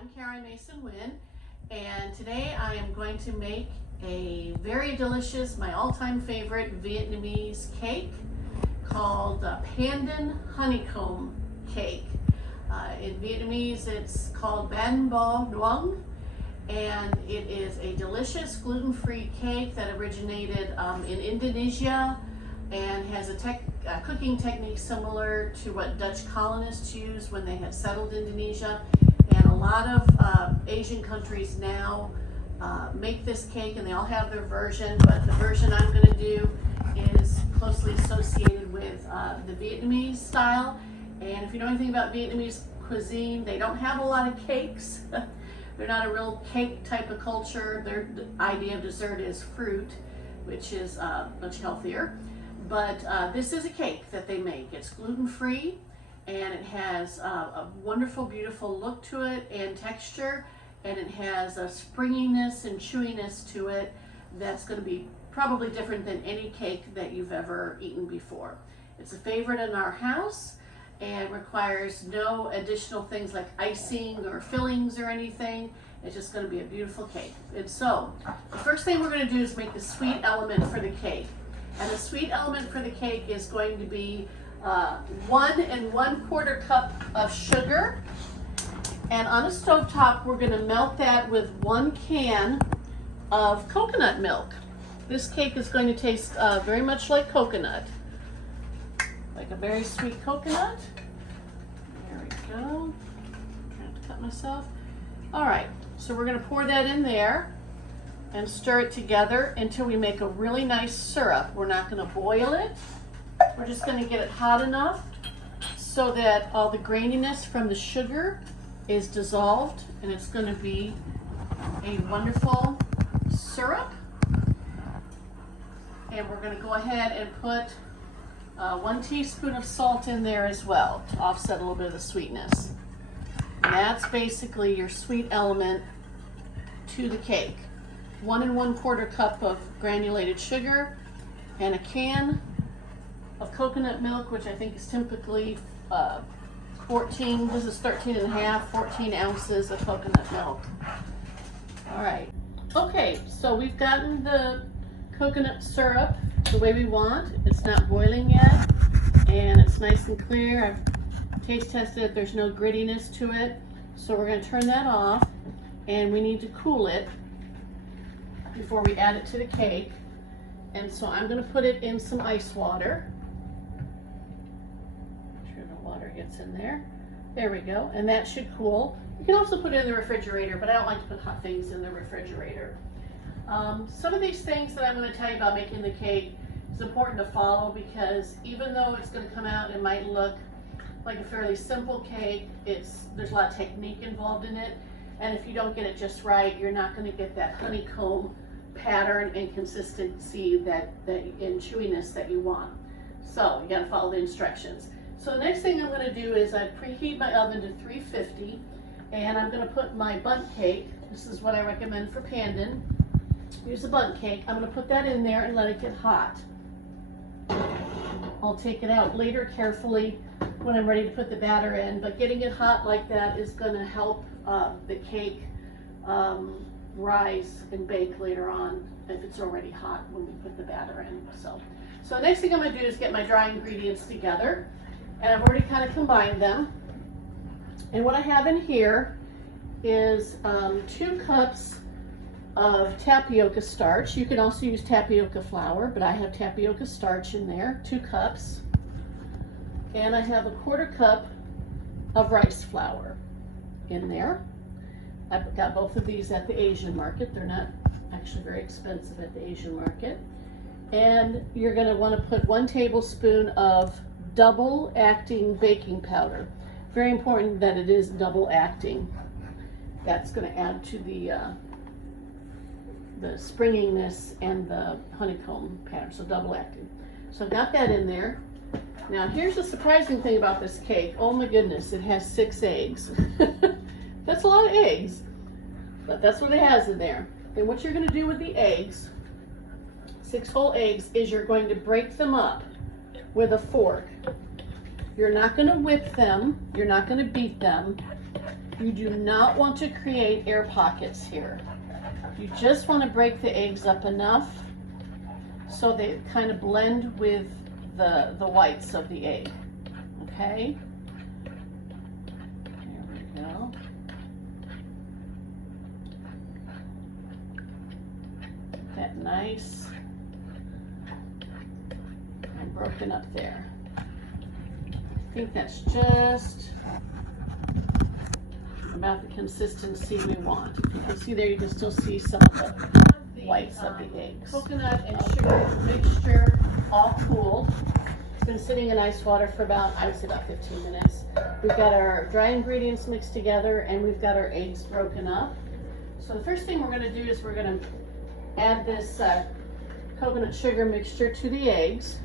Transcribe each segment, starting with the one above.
Mason-Nguyen, and today I am going to make a very delicious, my all-time favorite Vietnamese cake called the Pandan Honeycomb Cake. In Vietnamese it's called Bánh Bò Nướng, and it is a delicious gluten-free cake that originated in Indonesia and has a cooking technique similar to what Dutch colonists used when they had settled Indonesia. And a lot of Asian countries now make this cake, and they all have their version, but the version I'm going to do is closely associated with the Vietnamese style. And if you know anything about Vietnamese cuisine, they don't have a lot of cakes. They're not a real cake type of culture. Their idea of dessert is fruit, which is much healthier. But this is a cake that they make. It's gluten-free, and it has a wonderful, beautiful look to it and texture, and it has a springiness and chewiness to it that's going to be probably different than any cake that you've ever eaten before. It's a favorite in our house and requires no additional things like icing or fillings or anything. It's just going to be a beautiful cake. And so the first thing we're going to do is make the sweet element for the cake. And the sweet element for the cake is going to be 1 1/4 cup of sugar. And on a stovetop, we're going to melt that with 1 can of coconut milk. This cake is going to taste very much like coconut, like a very sweet coconut. There we go. I'm trying to cut myself. All right, so we're going to pour that in there and stir it together until we make a really nice syrup. We're not going to boil it. We're just going to get it hot enough so that all the graininess from the sugar is dissolved, and it's going to be a wonderful syrup. And we're going to go ahead and put 1 teaspoon of salt in there as well to offset a little bit of the sweetness. And that's basically your sweet element to the cake. 1 1/4 cup of granulated sugar and a can of coconut milk, which I think is typically 14, this is 13 and a half, 14 ounces of coconut milk. All right. Okay, so we've gotten the coconut syrup the way we want. It's not boiling yet, and it's nice and clear. I've taste tested it. There's no grittiness to it. So we're going to turn that off, and we need to cool it before we add it to the cake. And so I'm going to put it in some ice water. Make sure the water gets in there. There we go. And that should cool. You can also put it in the refrigerator, but I don't like to put hot things in the refrigerator. Some of these things that I'm going to tell you about making the cake is important to follow, because even though it's going to come out, it might look like a fairly simple cake, there's a lot of technique involved in it. And if you don't get it just right, you're not going to get that honeycomb pattern and consistency and chewiness that you want. So you got to follow the instructions. So the next thing I'm going to do is I preheat my oven to 350, and I'm going to put my bundt cake. This is what I recommend for pandan. Use a bundt cake. I'm going to put that in there and let it get hot. I'll take it out later carefully when I'm ready to put the batter in, but getting it hot like that is going to help the cake rise and bake later on if it's already hot when we put the batter in. So the next thing I'm going to do is get my dry ingredients together, and I've already kind of combined them. And what I have in here is 2 cups of tapioca starch. You can also use tapioca flour, but I have tapioca starch in there, 2 cups. And I have a 1/4 cup of rice flour in there. I've got both of these at the Asian market. They're not actually very expensive at the Asian market. And you're going to want to put 1 tablespoon of double acting baking powder. Very important that it is double acting. That's going to add to the springiness and the honeycomb pattern, so double acting. So I've got that in there. Now here's the surprising thing about this cake. Oh my goodness, it has 6 eggs. That's a lot of eggs, but that's what it has in there. And what you're going to do with the eggs, 6 whole eggs, is you're going to break them up with a fork. You're not going to whip them, you're not going to beat them. You do not want to create air pockets here. You just want to break the eggs up enough so they kind of blend with the whites of the egg. Okay? There we go. Get that nice and broken up there. I think that's just about the consistency we want. You can see there, you can still see some of the whites of the eggs. Coconut and sugar mixture all cooled. It's been sitting in ice water for about, I would say about 15 minutes. We've got our dry ingredients mixed together and we've got our eggs broken up. So the first thing we're going to do is we're going to add this coconut sugar mixture to the eggs.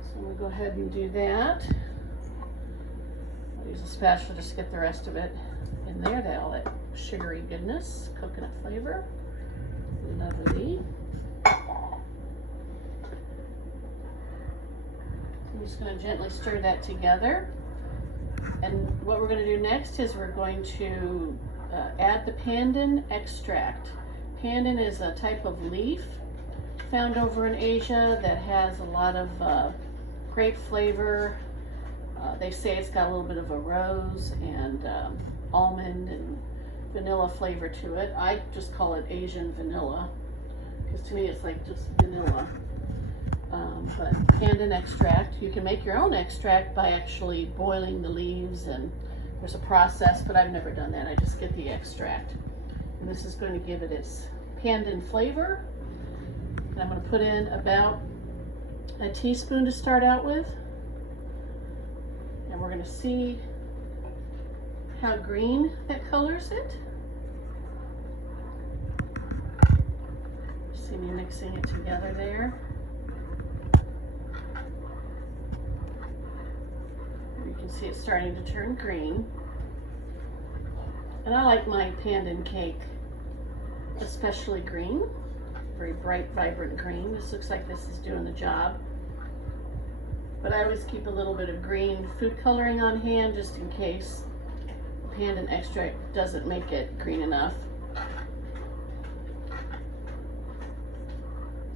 So I'm going to go ahead and do that. I'll use a spatula just to get the rest of it in there. All that sugary goodness, coconut flavor. Lovely. I'm just going to gently stir that together. And what we're going to do next is we're going to add the pandan extract. Pandan is a type of leaf found over in Asia that has a lot of grape flavor. They say it's got a little bit of a rose and almond and vanilla flavor to it. I just call it Asian vanilla because to me it's like just vanilla. But pandan extract, you can make your own extract by actually boiling the leaves, and there's a process, but I've never done that. I just get the extract. And this is going to give it its pandan flavor. And I'm going to put in about a teaspoon to start out with. And we're going to see how green that colors it. See me mixing it together there. You can see it's starting to turn green. And I like my pandan cake especially green, very bright, vibrant green. This looks like this is doing the job. But I always keep a little bit of green food coloring on hand just in case the pandan extract doesn't make it green enough.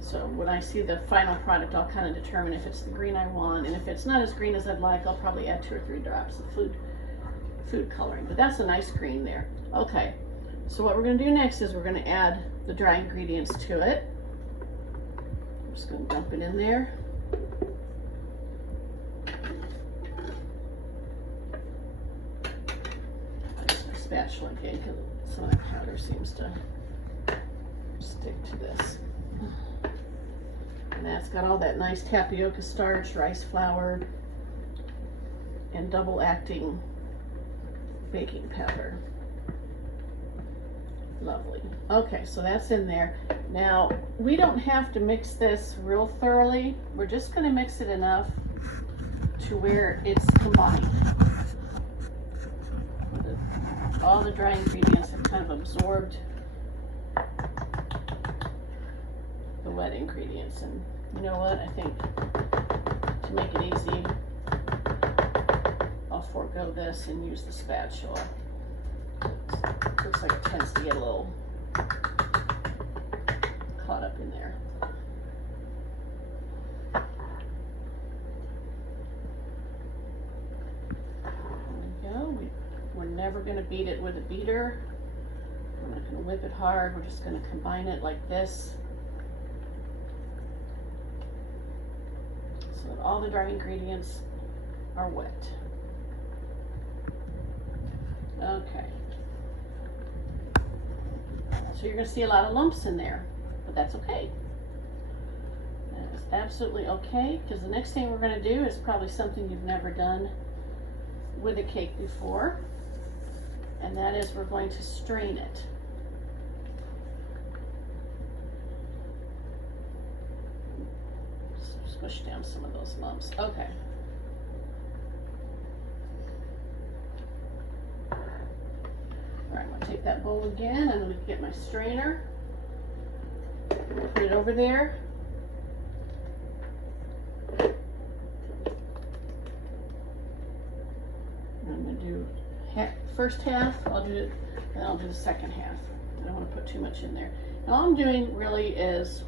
So when I see the final product, I'll kind of determine if it's the green I want, and if it's not as green as I'd like, I'll probably add 2 or 3 drops of food coloring. But that's a nice green there. Okay, so what we're going to do next is we're going to add the dry ingredients to it. I'm just going to dump it in there. Spatula again because some of that powder seems to stick to this. And that's got all that nice tapioca starch, rice flour, and double acting baking powder. Lovely. Okay, so that's in there. Now, we don't have to mix this real thoroughly. We're just going to mix it enough to where it's combined. All the dry ingredients have kind of absorbed the wet ingredients, and you know what, I think to make it easy I'll forego this and use the spatula. Looks like it tends to get a little caught up in there. There we go. We're never going to beat it with a beater. We're not going to whip it hard. We're just going to combine it like this so that all the dry ingredients are wet. Okay. So you're going to see a lot of lumps in there, but that's okay. That is absolutely okay, because the next thing we're going to do is probably something you've never done with a cake before, and that is we're going to strain it. Squish down some of those lumps. Okay. All right, I'm going to take that bowl again. I'm going to get my strainer, put it over there. first half, I'll do it, and I'll do the second half. I don't want to put too much in there. And all I'm doing really is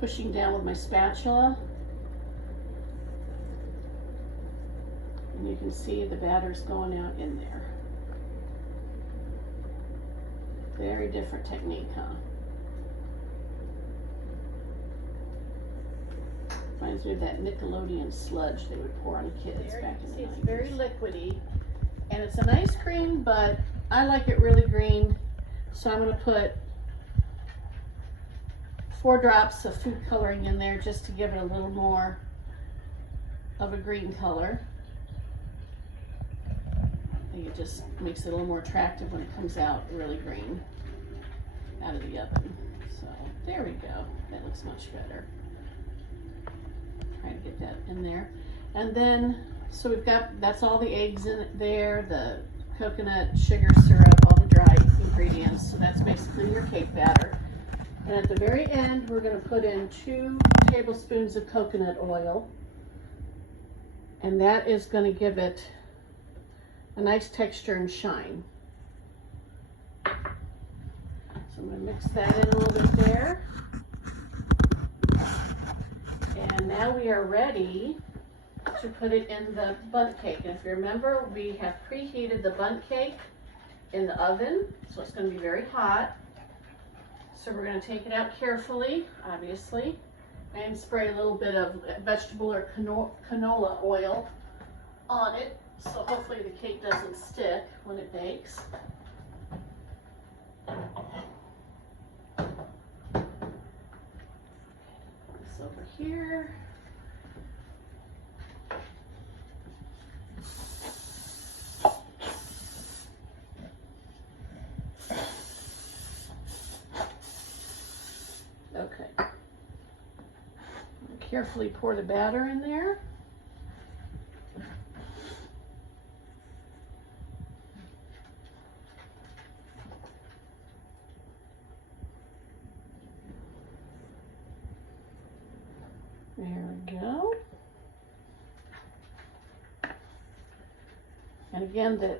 pushing down with my spatula. And you can see the batter's going out in there. Very different technique, huh? Reminds me of that Nickelodeon sludge they would pour on kids back in the 90s. It's very liquidy, and it's a nice green, but I like it really green, so I'm going to put 4 drops of food coloring in there just to give it a little more of a green color. I think it just makes it a little more attractive when it comes out really green out of the oven. So there we go. That looks much better. Try to get that in there. And then, so we've got, that's all the eggs in there, the coconut, sugar, syrup, all the dry ingredients. So that's basically your cake batter. And at the very end, we're going to put in 2 tablespoons of coconut oil. And that is going to give it a nice texture and shine. So I'm going to mix that in a little bit there. And now we are ready to put it in the bundt cake. And if you remember, we have preheated the bundt cake in the oven, so it's going to be very hot. So we're going to take it out carefully, obviously, and spray a little bit of vegetable or canola oil on it, so hopefully the cake doesn't stick when it bakes. This over here. Okay. Carefully pour the batter in there. There we go. And again, the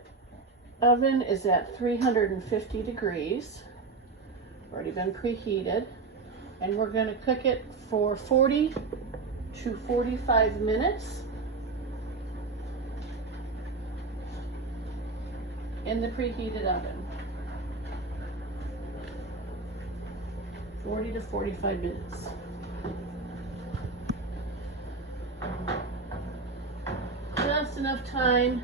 oven is at 350 degrees. Already been preheated. And we're going to cook it for 40 to 45 minutes in the preheated oven. 40 to 45 minutes. Just enough time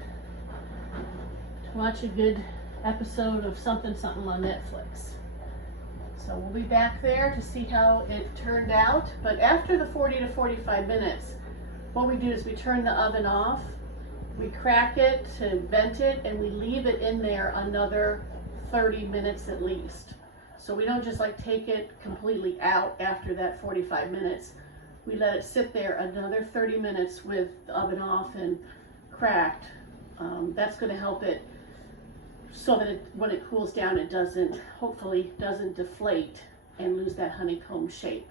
to watch a good episode of something on Netflix. So we'll be back there to see how it turned out. But after the 40 to 45 minutes, what we do is we turn the oven off, we crack it to vent it, and we leave it in there another 30 minutes at least. So we don't just like take it completely out after that 45 minutes. We let it sit there another 30 minutes with the oven off and cracked. That's going to help it so that when it cools down, it hopefully doesn't deflate and lose that honeycomb shape.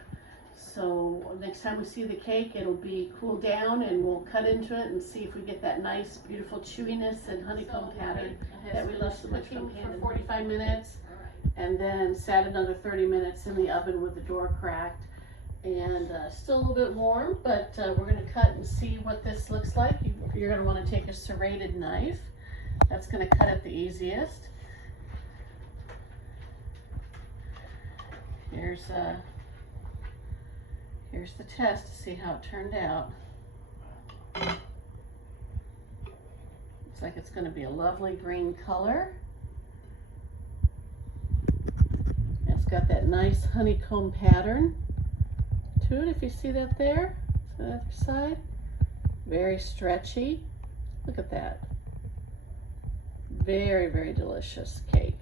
So next time we see the cake, it'll be cooled down and we'll cut into it and see if we get that nice, beautiful chewiness and honeycomb pattern that we left cooking for 45 minutes. And then sat another 30 minutes in the oven with the door cracked. And still a little bit warm, but we're going to cut and see what this looks like. You're going to want to take a serrated knife. That's going to cut it the easiest. Here's the test to see how it turned out. Looks like it's going to be a lovely green color. It's got that nice honeycomb pattern to it, if you see that there. So the other side. Very stretchy. Look at that. Very, very delicious cake.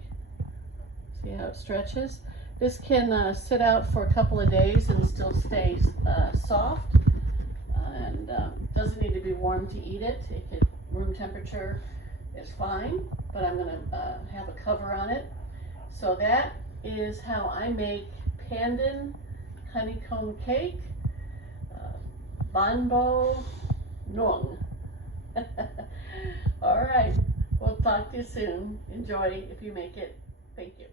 See how it stretches? This can sit out for a couple of days and still stay soft. And doesn't need to be warm to eat it. Room temperature is fine, but I'm going to have a cover on it. So that is how I make Pandan Honeycomb Cake, Bánh Bò Nướng. All right. We'll talk to you soon. Enjoy if you make it. Thank you.